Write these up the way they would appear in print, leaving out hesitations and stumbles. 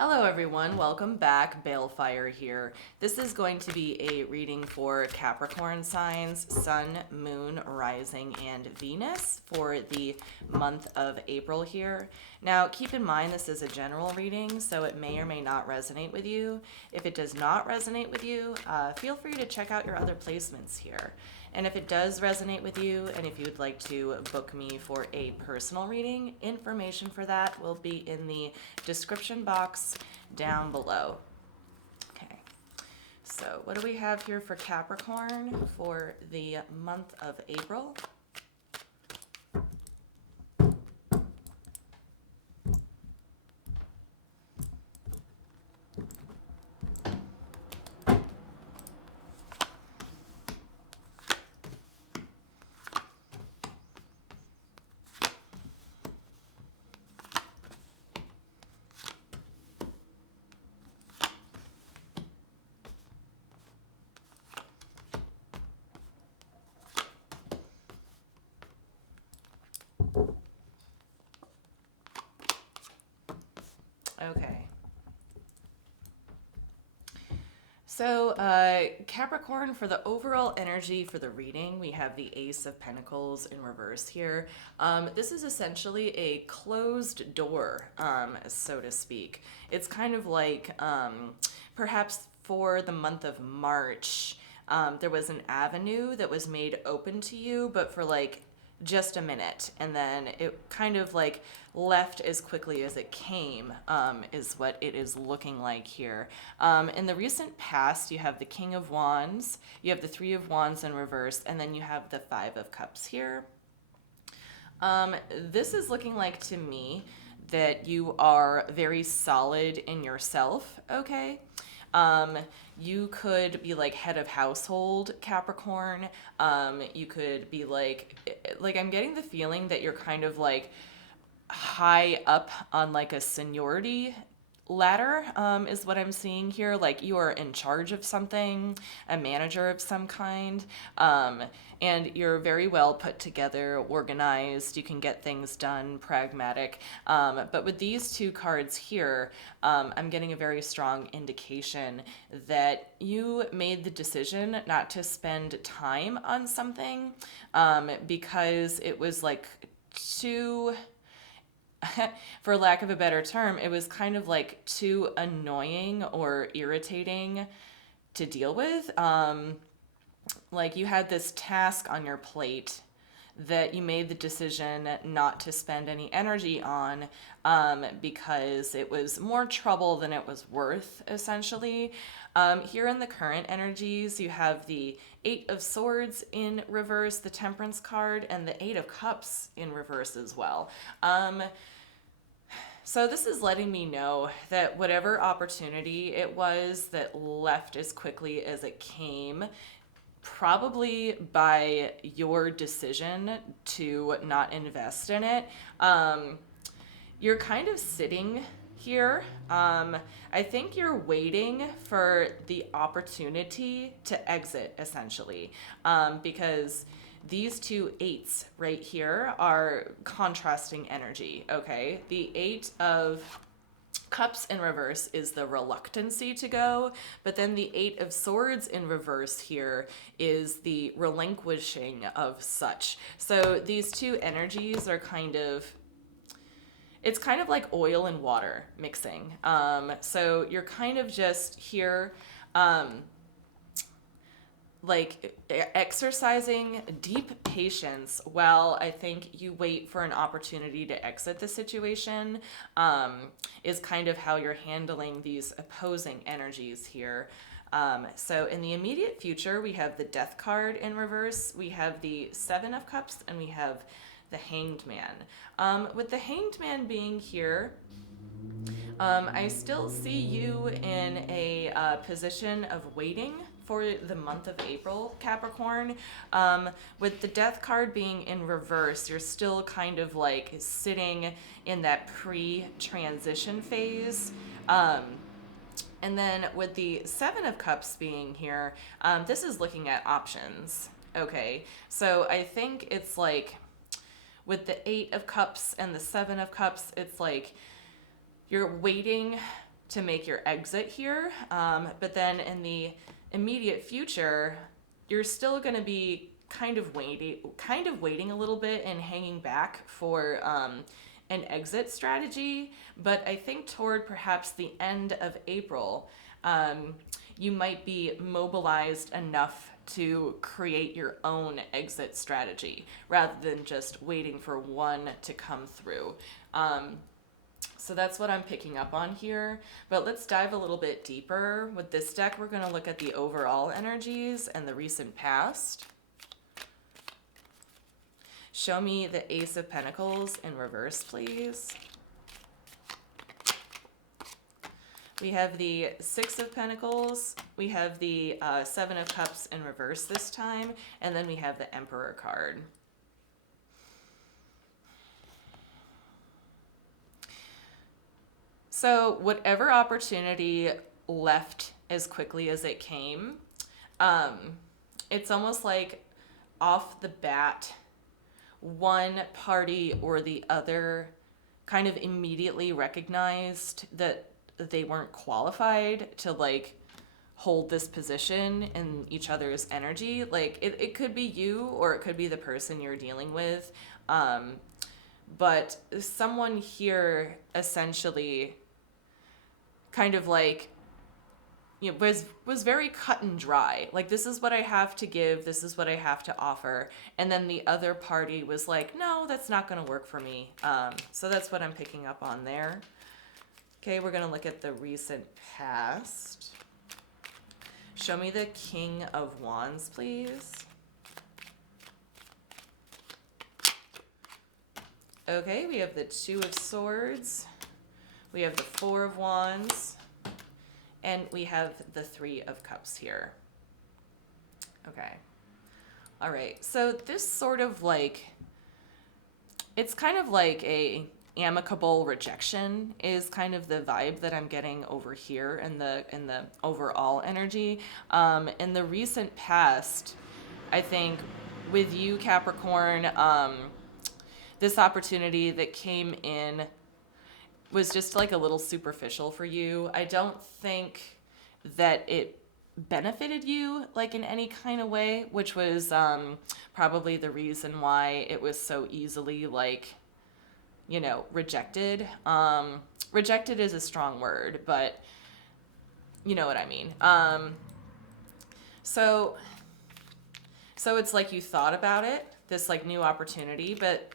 Hello everyone, welcome back. Balefire here. This is going to be a reading for Capricorn signs, Sun, Moon, Rising, and Venus for the month of April here. Now keep in mind this is a general reading, so it may or may not resonate with you. If it does not resonate with you, feel free to check out your other placements here. And if it does resonate with you, and if you would like to book me for a personal reading, information for that will be in the description box down below. Okay, so what do we have here for Capricorn for the month of April? Okay. So Capricorn, for the overall energy for the reading, we have the Ace of Pentacles in reverse here. This is essentially a closed door, so to speak. It's kind of like perhaps for the month of March, there was an avenue that was made open to you, but for like just a minute, and then it kind of like left as quickly as it came, is what it is looking like here. In the recent past, you have the King of Wands, you have the Three of Wands in reverse, and then you have the Five of Cups here. This is looking like to me that you are very solid in yourself, okay? You could be like head of household, Capricorn. You could be like I'm getting the feeling that you're kind of like high up on like a seniority ladder, is what I'm seeing here. Like you are in charge of something, a manager of some kind, and you're very well put together, organized, you can get things done, pragmatic. But with these two cards here, I'm getting a very strong indication that you made the decision not to spend time on something because it was like too for lack of a better term, it was kind of like too annoying or irritating to deal with. Like you had this task on your plate that you made the decision not to spend any energy on because it was more trouble than it was worth, essentially. Here in the current energies, you have the Eight of Swords in reverse, the Temperance card, and the Eight of Cups in reverse as well. So this is letting me know that whatever opportunity it was that left as quickly as it came, probably by your decision to not invest in it, you're kind of sitting here. I think you're waiting for the opportunity to exit, essentially, because these two eights right here are contrasting energy, okay? The Eight of Cups in reverse is the reluctancy to go, but then the Eight of Swords in reverse here is the relinquishing of such. So these two energies are kind of, it's kind of like oil and water mixing. So you're kind of just here, like exercising deep patience while I think you wait for an opportunity to exit the situation, is kind of how you're handling these opposing energies here. So in the immediate future, we have the Death card in reverse, we have the Seven of Cups, and we have the Hanged Man. With the Hanged Man being here, I still see you in a position of waiting for the month of April, Capricorn. With the Death card being in reverse, you're still kind of like sitting in that pre-transition phase. And then with the Seven of Cups being here, this is looking at options. Okay, so I think it's like with the Eight of Cups and the Seven of Cups, it's like you're waiting to make your exit here. But then in the immediate future, you're still going to be kind of waiting a little bit and hanging back for an exit strategy. But I think toward perhaps the end of April, you might be mobilized enough to create your own exit strategy rather than just waiting for one to come through. So that's what I'm picking up on here. But let's dive a little bit deeper. With this deck, we're going to look at the overall energies and the recent past. Show me the Ace of Pentacles in reverse, please. We have the Six of Pentacles. We have the Seven of Cups in reverse this time. And then we have the Emperor card. So whatever opportunity left as quickly as it came, it's almost like off the bat, one party or the other kind of immediately recognized that they weren't qualified to like hold this position in each other's energy. Like it could be you or it could be the person you're dealing with. But someone here essentially kind of like, you know, was very cut and dry. Like, this is what I have to give. This is what I have to offer. And then the other party was like, no, that's not going to work for me. So that's what I'm picking up on there. Okay, we're going to look at the recent past. Show me the King of Wands, please. Okay, we have the Two of Swords. We have the Four of Wands. And we have the Three of Cups here. Okay. All right. So this sort of like, it's kind of like a amicable rejection is kind of the vibe that I'm getting over here in the overall energy. In the recent past, I think with you, Capricorn, this opportunity that came in was just like a little superficial for you. I don't think that it benefited you like in any kind of way, which was probably the reason why it was so easily like, you know, rejected. Rejected is a strong word, but you know what I mean. So it's like you thought about it, this like new opportunity, but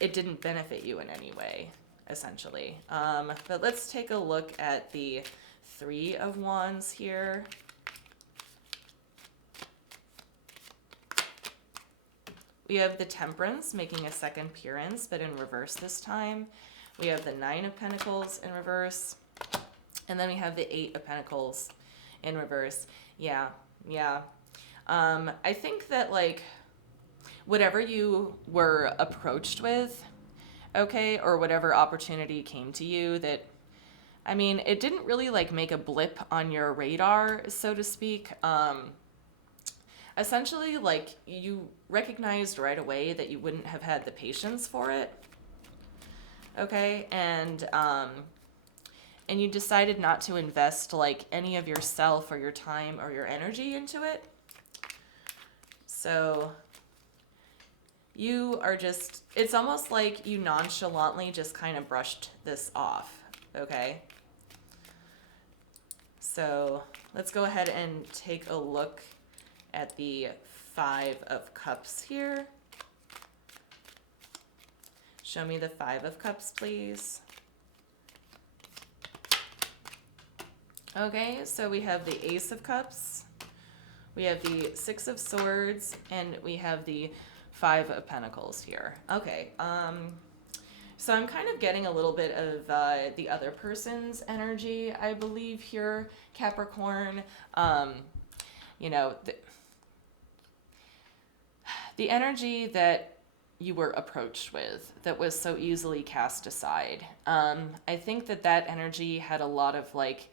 it didn't benefit you in any way, essentially. But let's take a look at the Three of Wands here. We have the Temperance making a second appearance, but in reverse this time. We have the Nine of Pentacles in reverse. And then we have the Eight of Pentacles in reverse. Yeah. I think that like whatever you were approached with, okay, or whatever opportunity came to you that, I mean, it didn't really like make a blip on your radar, so to speak. Essentially, like, you recognized right away that you wouldn't have had the patience for it, okay? And you decided not to invest, like, any of yourself or your time or your energy into it. So you are just, it's almost like you nonchalantly just kind of brushed this off, okay? So let's go ahead and take a look at the Five of Cups here. Show me the Five of Cups, please. Okay, so we have the Ace of Cups, we have the Six of Swords, and we have the Five of Pentacles here. Okay, so I'm kind of getting a little bit of the other person's energy, I believe, here, Capricorn. You know, the energy that you were approached with that was so easily cast aside. I think that energy had a lot of like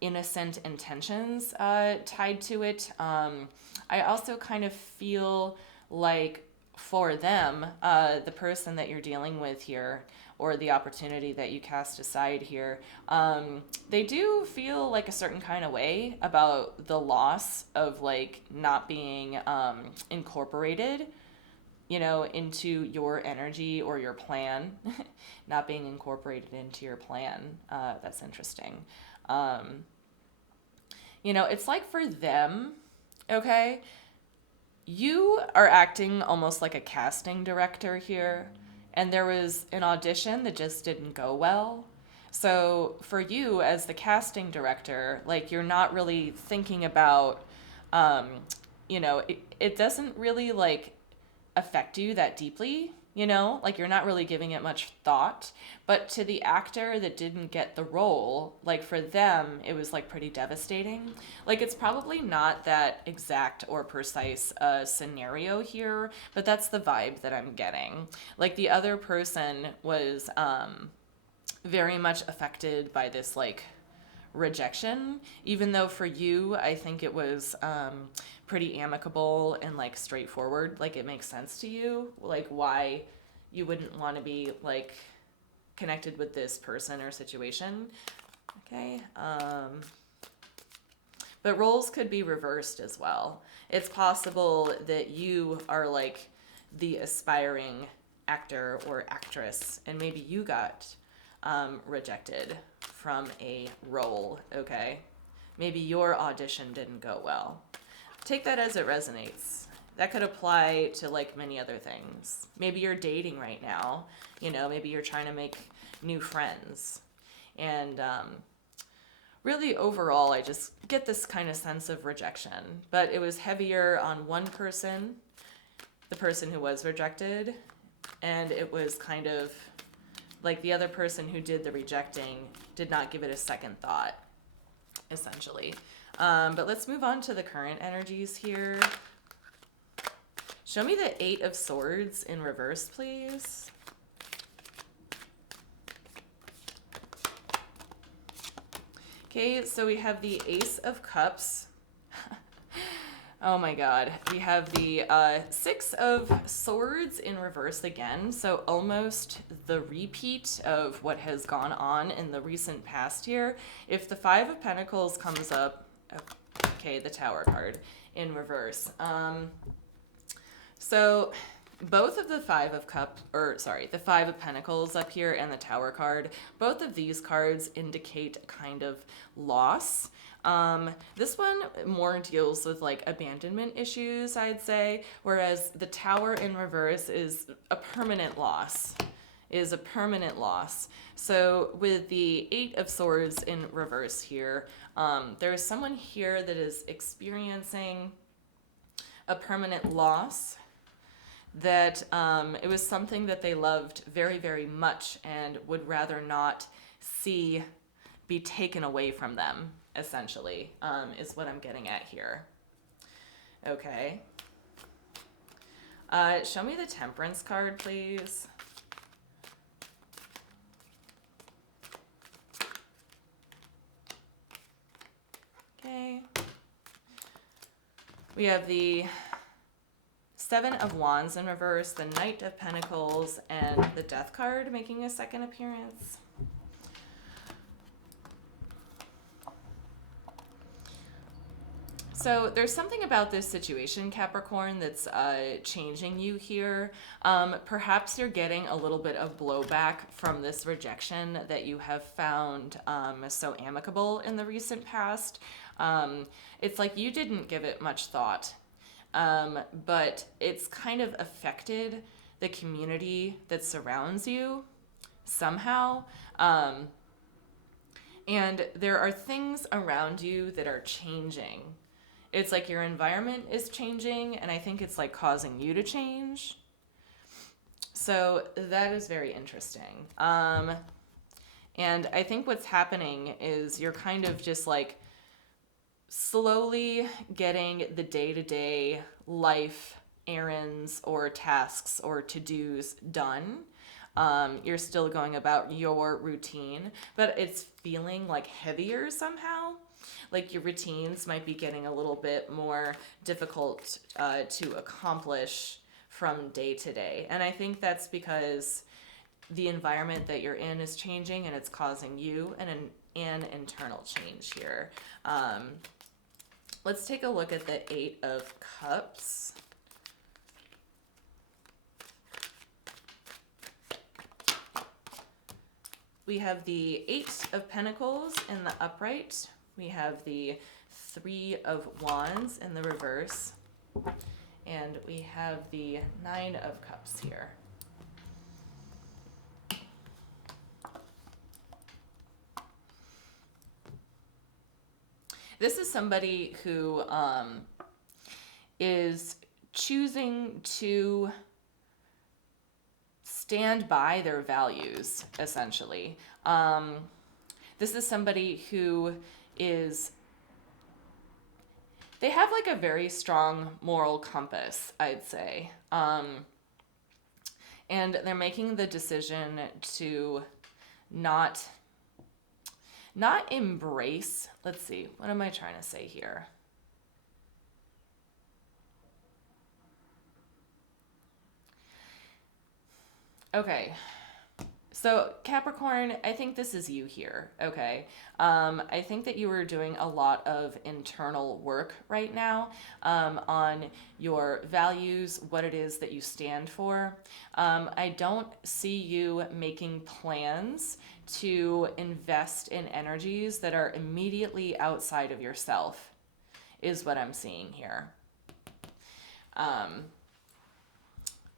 innocent intentions tied to it. I also kind of feel like for them, the person that you're dealing with here, or the opportunity that you cast aside here, they do feel like a certain kind of way about the loss of like not being incorporated, into your energy or your plan, not being incorporated into your plan. That's interesting. It's like for them, okay, you are acting almost like a casting director here, and there was an audition that just didn't go well. So for you as the casting director, like you're not really thinking about, um, it doesn't really like affect you that deeply, like you're not really giving it much thought. But to the actor that didn't get the role, like for them, it was like pretty devastating. Like it's probably not that exact or precise scenario here, but that's the vibe that I'm getting. Like the other person was very much affected by this like rejection, even though for you I think it was pretty amicable and like straightforward. Like it makes sense to you, like why you wouldn't want to be like connected with this person or situation. Okay. But roles could be reversed as well. It's possible that you are like the aspiring actor or actress, and maybe you got rejected from a role, okay? Maybe your audition didn't go well. Take that as it resonates. That could apply to like many other things. Maybe you're dating right now, maybe you're trying to make new friends. And really overall, I just get this kind of sense of rejection. But it was heavier on one person, the person who was rejected, and it was kind of like the other person who did the rejecting did not give it a second thought, essentially. But let's move on to the current energies here. Show me the 8 of Swords in reverse, please. Okay, so we have the Ace of Cups. Oh my God. We have the 6 of Swords in reverse again. So almost the repeat of what has gone on in the recent past here. If the 5 of Pentacles comes up, okay, the Tower card in reverse. So both of the 5 of the 5 of Pentacles up here and the Tower card, both of these cards indicate kind of loss. This one more deals with like abandonment issues, I'd say, whereas the Tower in reverse is a permanent loss. So with the 8 of Swords in reverse here, there is someone here that is experiencing a permanent loss, that it was something that they loved very, very much and would rather not see be taken away from them, essentially, is what I'm getting at here. Okay. Show me the Temperance card, please. Okay. We have the 7 of Wands in reverse, the Knight of Pentacles, and the Death card making a second appearance. So there's something about this situation, Capricorn, that's changing you here. Perhaps you're getting a little bit of blowback from this rejection that you have found so amicable in the recent past. It's like you didn't give it much thought, but it's kind of affected the community that surrounds you somehow. And there are things around you that are changing. It's like your environment is changing, and I think it's like causing you to change. So that is very interesting. And I think what's happening is you're kind of just like slowly getting the day-to-day life errands or tasks or to-dos done. You're still going about your routine, but it's feeling like heavier somehow. Like your routines might be getting a little bit more difficult to accomplish from day to day. And I think that's because the environment that you're in is changing, and it's causing you an internal change here. Let's take a look at the Eight of Cups. We have the Eight of Pentacles in the upright. We have the Three of Wands in the reverse. And we have the Nine of Cups here. This is somebody who is choosing to stand by their values, essentially. This is somebody who is, they have like a very strong moral compass, I'd say. And they're making the decision to not embrace, let's see, what am I trying to say here? Okay, so Capricorn, I think this is you here, okay? I think that you are doing a lot of internal work right now on your values, what it is that you stand for. I don't see you making plans to invest in energies that are immediately outside of yourself, is what I'm seeing here.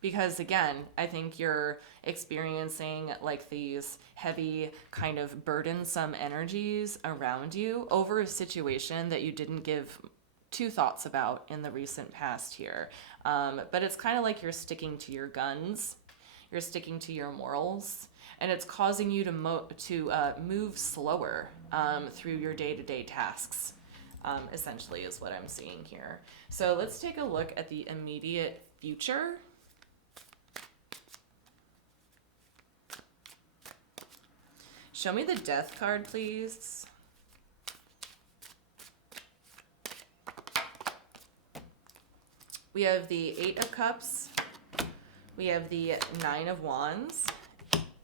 Because again, I think you're experiencing like these heavy kind of burdensome energies around you over a situation that you didn't give two thoughts about in the recent past here. But it's kind of like you're sticking to your guns, you're sticking to your morals, and it's causing you to move slower through your day-to-day tasks, essentially is what I'm seeing here. So let's take a look at the immediate future. Show me the Death card, please. We have the Eight of Cups. We have the Nine of Wands.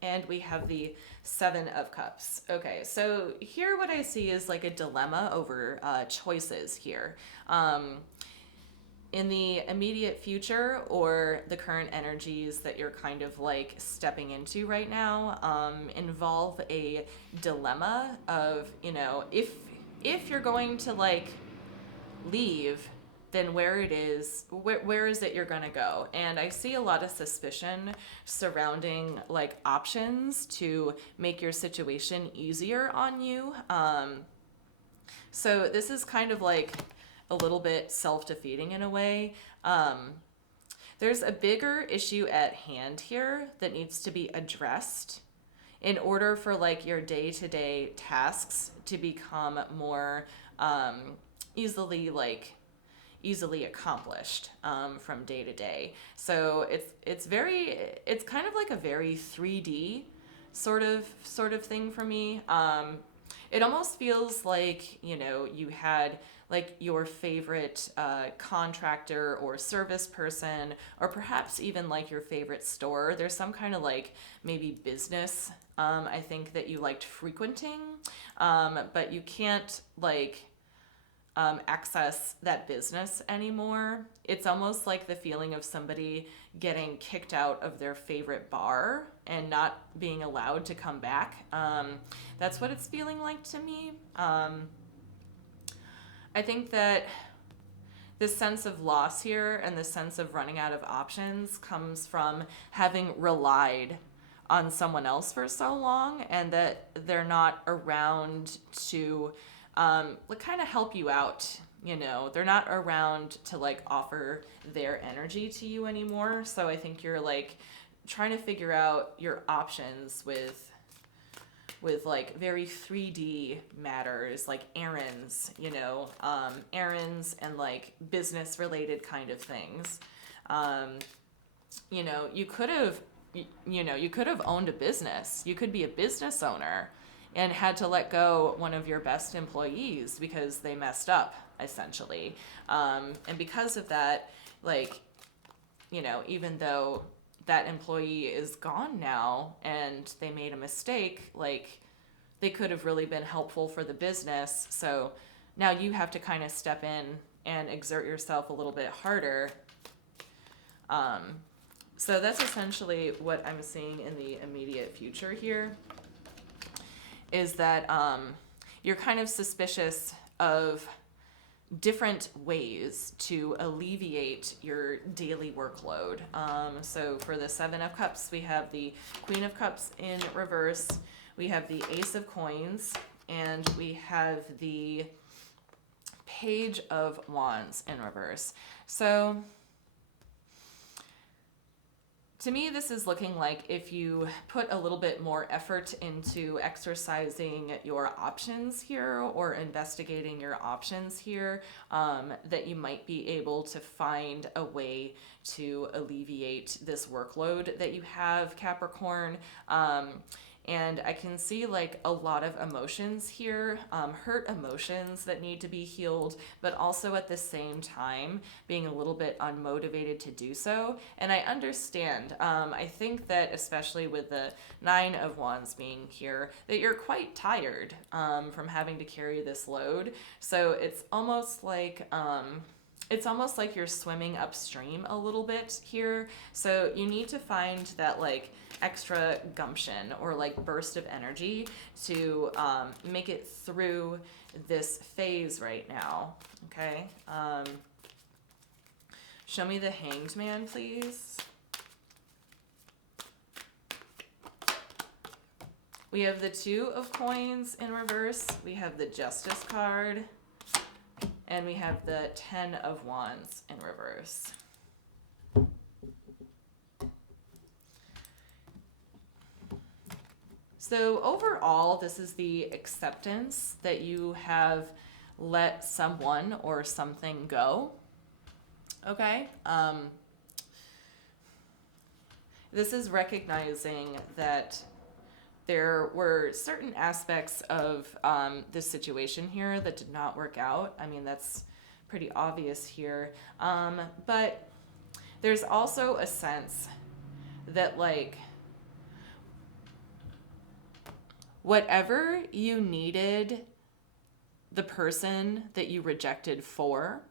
And we have the Seven of Cups. Okay, so here what I see is like a dilemma over choices here. In the immediate future, or the current energies that you're kind of like stepping into right now, involve a dilemma of, you know, if you're going to like leave, then where is it you're gonna go? And I see a lot of suspicion surrounding like options to make your situation easier on you. So this is kind of like a little bit self-defeating in a way. There's a bigger issue at hand here that needs to be addressed in order for like your day-to-day tasks to become more easily accomplished from day to day. So it's kind of like a very 3D sort of thing for me. It almost feels like, you know, you had like your favorite contractor or service person, or perhaps even like your favorite store. There's some kind of like maybe business I think that you liked frequenting, but you can't like access that business anymore. It's almost like the feeling of somebody getting kicked out of their favorite bar and not being allowed to come back. That's what it's feeling like to me. I think that this sense of loss here and the sense of running out of options comes from having relied on someone else for so long, and that they're not around to kind of help you out. You know, they're not around to like offer their energy to you anymore. So I think you're like trying to figure out your options with like very 3D matters, like errands, you know, errands and like business related kind of things. You know, you could have owned a business. You could be a business owner and had to let go one of your best employees because they messed up, essentially. And because of that, like, you know, even though that employee is gone now and they made a mistake, like they could have really been helpful for the business. So now you have to kind of step in and exert yourself a little bit harder. So that's essentially what I'm seeing in the immediate future here, is that you're kind of suspicious of different ways to alleviate your daily workload. So for the Seven of Cups, we have the Queen of Cups in reverse, we have the Ace of Coins, and we have the Page of Wands in reverse. So to me, this is looking like if you put a little bit more effort into exercising your options here or investigating your options here, that you might be able to find a way to alleviate this workload that you have, Capricorn. And I can see like a lot of emotions here, hurt emotions that need to be healed, but also at the same time being a little bit unmotivated to do so. And I understand. I think that especially with the Nine of Wands being here, that you're quite tired from having to carry this load. So it's almost like you're swimming upstream a little bit here. So you need to find that like extra gumption or like burst of energy to make it through this phase right now. Okay. Show me the Hanged Man, please. We have the Two of Coins in reverse. We have the Justice card. And we have the Ten of Wands in reverse. So overall, this is the acceptance that you have let someone or something go. Okay? This is recognizing that there were certain aspects of this situation here that did not work out. I mean, that's pretty obvious here. But there's also a sense that, like, whatever you needed the person that you rejected for,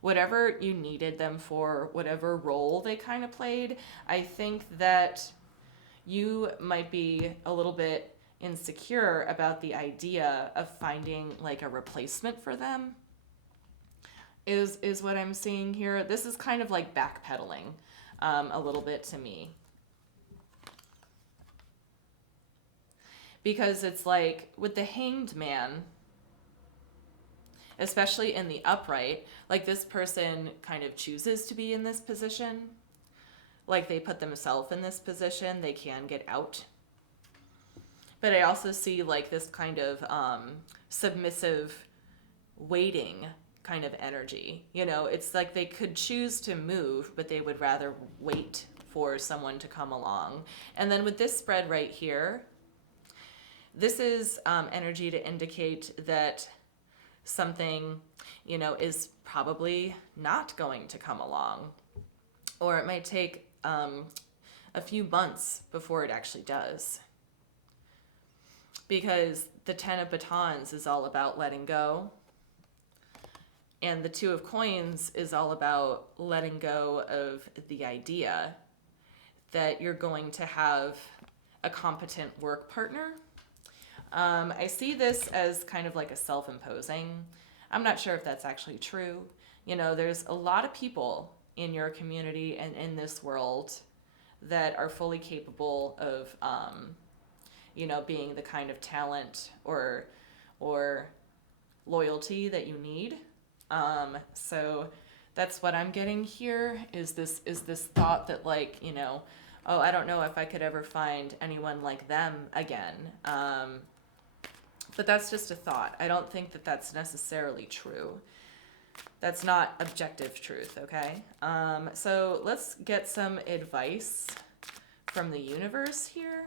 whatever you needed them for, whatever role they kind of played, I think that you might be a little bit insecure about the idea of finding like a replacement for them is what I'm seeing here. This is kind of like backpedaling a little bit to me. Because it's like with the Hanged Man, especially in the upright, like this person kind of chooses to be in this position. Like they put themselves in this position, they can get out. But I also see like this kind of submissive waiting kind of energy. You know, it's like they could choose to move, but they would rather wait for someone to come along. And then with this spread right here, this is energy to indicate that something, you know, is probably not going to come along. Or it might take a few months before it actually does. Because the Ten of Batons is all about letting go. And the Two of Coins is all about letting go of the idea that you're going to have a competent work partner. I see this as kind of like a self-imposing. I'm not sure if that's actually true. You know, there's a lot of people in your community and in this world that are fully capable of, you know, being the kind of talent or loyalty that you need. So that's what I'm getting here is this thought that like, you know, oh, I don't know if I could ever find anyone like them again. But that's just a thought. I don't think that that's necessarily true. That's not objective truth, okay? So let's get some advice from the universe here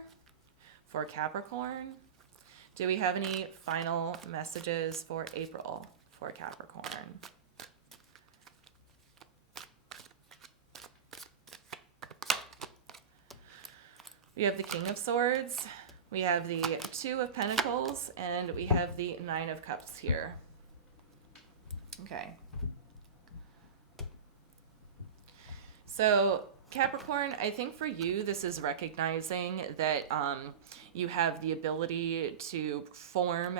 for Capricorn. Do we have any final messages for April for Capricorn? We have the King of Swords, we have the Two of Pentacles, and we have the Nine of Cups here. Okay. So Capricorn, I think for you, this is recognizing that you have the ability to form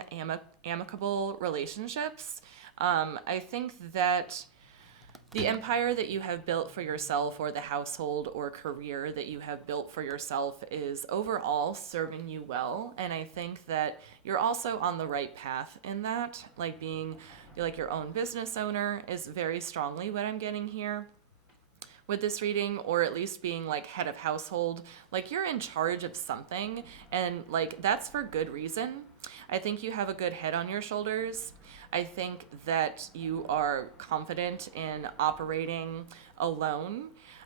amicable relationships. I think that the empire that you have built for yourself, or the household or career that you have built for yourself, is overall serving you well. And I think that you're also on the right path in that. Like being like your own business owner is very strongly what I'm getting here with this reading, or at least being like head of household. Like you're in charge of something, and like that's for good reason. I think you have a good head on your shoulders. I think that you are confident in operating alone,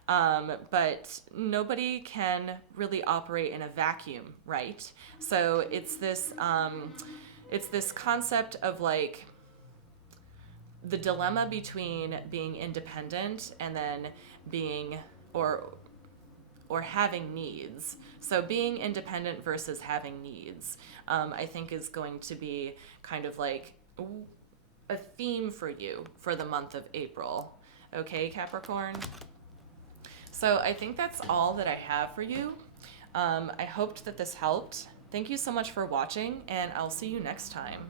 but nobody can really operate in a vacuum, right? So it's this concept of like the dilemma between being independent and then being or having needs. So being independent versus having needs, I think is going to be kind of like a theme for you for the month of April. Okay, Capricorn? So I think that's all that I have for you. I hoped that this helped. Thank you so much for watching, and I'll see you next time.